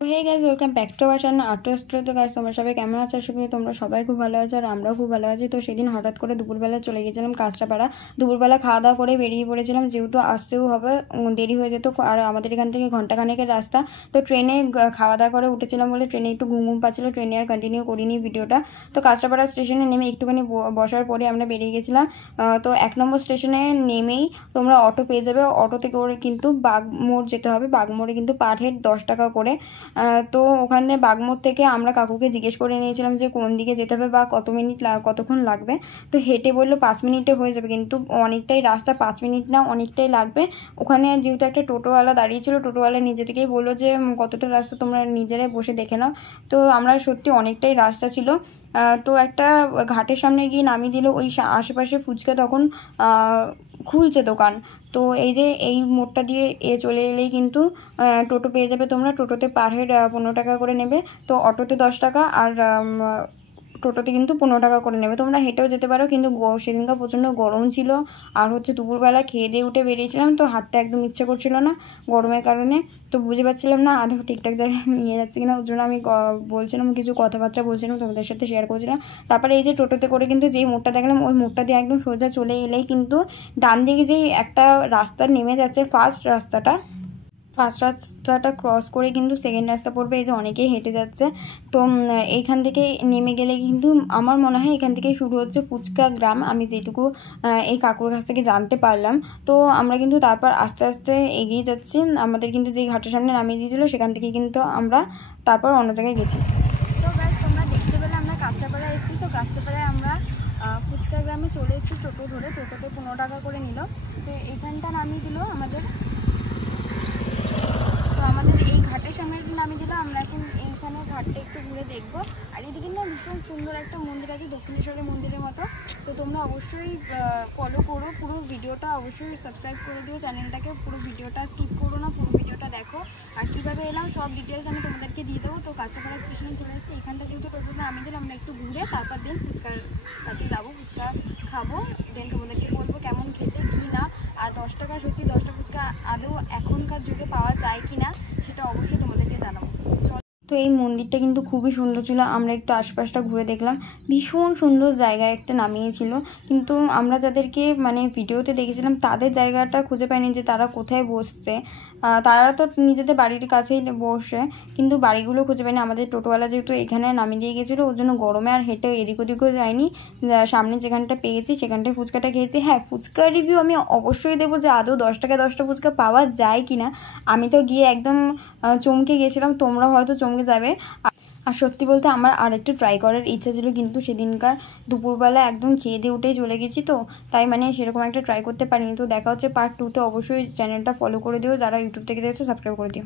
Hey guys, welcome back to our channel Artstree. তো guys, তোমরা সবাই কেমন আছো? আশা করি তোমরা সবাই খুব ভালো আছো আর আমরাও খুব ভালো আছি। তো সেদিন হঠাৎ করে দুপুরবেলা চলে গেছিলাম কাঁচরাপাড়া। দুপুরবেলা খাওয়া দাওয়া করে বেরিয়ে পড়েছিলাম, যেহেতু আসতেও হবে, দেরি হয়ে যেত। আর আমাদের এখান থেকে ঘন্টাখানেকের রাস্তা। তো ট্রেনে খাওয়া দাওয়া করে উঠেছিলাম বলে ট্রেনে একটু ঘুম ঘুম পাচ্ছিলো, ট্রেনে আর কন্টিনিউ করিনি ভিডিওটা। তো কাঁচরাপাড়া স্টেশনে নেমে একটুখানি বসার পরে আমরা বেরিয়ে গেছিলাম। তো 1 নম্বর স্টেশনে নেমেই তোমরা অটো পেয়ে যাবে। অটোতে করে কিন্তু বাগমোড় যেতে হবে। বাগমোড়ে কিন্তু পার হেড 10 টাকা করে। তো ওখানে বাগমোড় থেকে আমরা কাকুকে জিজ্ঞেস করে নিয়েছিলাম যে কোন দিকে যেতে হবে বা কতক্ষণ লাগবে। তো হেঁটে বললো 5 মিনিটে হয়ে যাবে, কিন্তু অনেকটাই রাস্তা, 5 মিনিট না অনেকটাই লাগবে। ওখানে যেহেতু একটা টোটোওয়ালা দাঁড়িয়েছিল, টোটোওয়ালা নিজে থেকেই বললো যে কতটা রাস্তা তোমরা নিজেরাই বসে দেখে নাও। তো আমরা সত্যি অনেকটাই রাস্তা ছিল। তো একটা ঘাটের সামনে গিয়ে নামিয়ে দিল। ওই আশেপাশে ফুচকা তখন খুলছে দোকান। তো এই যে এই মোড়টা দিয়ে চলে এলেই কিন্তু টোটো পেয়ে যাবে তোমরা। টোটোতে পার হেড 15 টাকা করে নেবে। তো অটোতে 10 টাকা আর টোটোতে কিন্তু 15 টাকা করে নেবে। তোমরা হেঁটেও যেতে পারো, কিন্তু সেদিনকার প্রচণ্ড গরম ছিল। আর দুপুরবেলা খেয়ে দিয়ে উঠে বেরিয়েছিলাম, তো হাঁটতে একদম ইচ্ছে করছিল না গরমের কারণে। তো বুঝে পাচ্ছিলাম না আদৌ ঠিকঠাক জায়গায় নিয়ে যাচ্ছে কিনা। ওর জন্য আমি বলছিলাম, কিছু কথাবার্তা বলছিলাম, তোমাদের সাথে শেয়ার করছিলাম। তারপরে এই যে টোটোতে করে কিন্তু যেই মোড়টা দেখলাম, ওই মোড়টা দিয়ে একদম সোজা চলে এলেই কিন্তু ডান দিকে যেই একটা রাস্তা নেমে যাচ্ছে, ফার্স্ট রাস্তাটা ক্রস করে কিন্তু সেকেন্ড রাস্তা পড়বে। এই যে অনেকেই হেঁটে যাচ্ছে। তো এইখান থেকে নেমে গেলে কিন্তু আমার মনে হয় এখান থেকেই শুরু হচ্ছে ফুচকা গ্রাম, আমি যেটুকু এই কাকুর কাছ থেকে জানতে পারলাম। তো আমরা কিন্তু তারপর আস্তে আস্তে এগিয়ে যাচ্ছি। আমাদের কিন্তু যেই ঘাটের সামনে নামিয়ে দিয়েছিলো, সেখান থেকে কিন্তু আমরা তারপর অন্য জায়গায় গেছি। তো গাইস, তোমরা দেখতে পেলে আমরা কাঁচরাপাড়া এসেছি। তো কাঁচরাপাড়ায় আমরা ফুচকা গ্রামে চলে এসেছি টোটো ধরে। টোটোতে 15 টাকা করে নিল। তো এখানটা নামিয়ে দিল আমাদের। তো আমাদের এই ঘাটের সামনে নামিয়ে দিল। আমরা এখন এইখানে ঘাটটা একটু ঘুরে দেখবো। আর এদিকে না ভীষণ সুন্দর একটা মন্দির আছে, দক্ষিণেশ্বরের মন্দিরের মতো। তো তোমরা অবশ্যই ফলো করো, পুরো ভিডিওটা অবশ্যই সাবস্ক্রাইব করে দিও চ্যানেলটাকে। পুরো ভিডিওটা স্কিপ করো না, পুরো ভিডিওটা দেখো। আর কীভাবে এলাম সব ডিটেলস আমি তোমাদেরকে দিয়ে দেবো। তো কাঁচরাপাড়া স্টেশনে চলে এসেছি। এখানটা যেহেতু টোটোটা নামিয়ে দিলাম, আমরা একটু ঘুরে তারপর দেন ফুচকার কাছে যাবো, ফুচকা খাবো। দেন তোমাদেরকে বলবো কেমন খেতে কী না। আর 10 টাকা, সত্যি 10টা ফুচকা আদৌ এখনকার যুগে পাওয়া যায় কি না সেটা অবশ্যই তোমাদেরকে জানাবো। তো এই মন্দিরটা কিন্তু খুবই সুন্দর ছিল। আমরা একটু আশপাশটা ঘুরে দেখলাম, ভীষণ সুন্দর জায়গায় একটা নামিয়েছিল। কিন্তু আমরা যাদেরকে মানে ভিডিওতে দেখেছিলাম তাদের জায়গাটা খুঁজে পাইনি, যে তারা কোথায় বসছে। তারা তো নিজেদের বাড়ির কাছেই বসে, কিন্তু বাড়িগুলো খুঁজে পাইনি। আমাদের টোটোওয়ালা যেহেতু এখানে নামিয়ে দিয়ে গেছিলো, ওর জন্য গরমে আর হেঁটে এদিক ওদিকেও যায়নি। সামনে যেখানটা পেয়েছি সেখানটায় ফুচকাটা খেয়েছি। হ্যাঁ, ফুচকার রিভিউ আমি অবশ্যই দেবো যে আদৌ 10 টাকায় 10টা ফুচকা পাওয়া যায় কি না। আমি তো গিয়ে একদম চমকে গেছিলাম, তোমরা হয়তো চমকে যাবে। আর সত্যি বলতে আমার আরেকটু ট্রাই করার ইচ্ছা ছিল, কিন্তু সেদিনকার দুপুরবেলা একদম খেয়ে দিয়ে উঠেই চলে গেছি। তো তাই মানে সেরকম একটা ট্রাই করতে পারিনি। তো দেখা হচ্ছে পার্ট 2-তে। অবশ্যই চ্যানেলটা ফলো করে দিও, যারা ইউটিউব থেকে দেখছো সাবস্ক্রাইব করে দিও।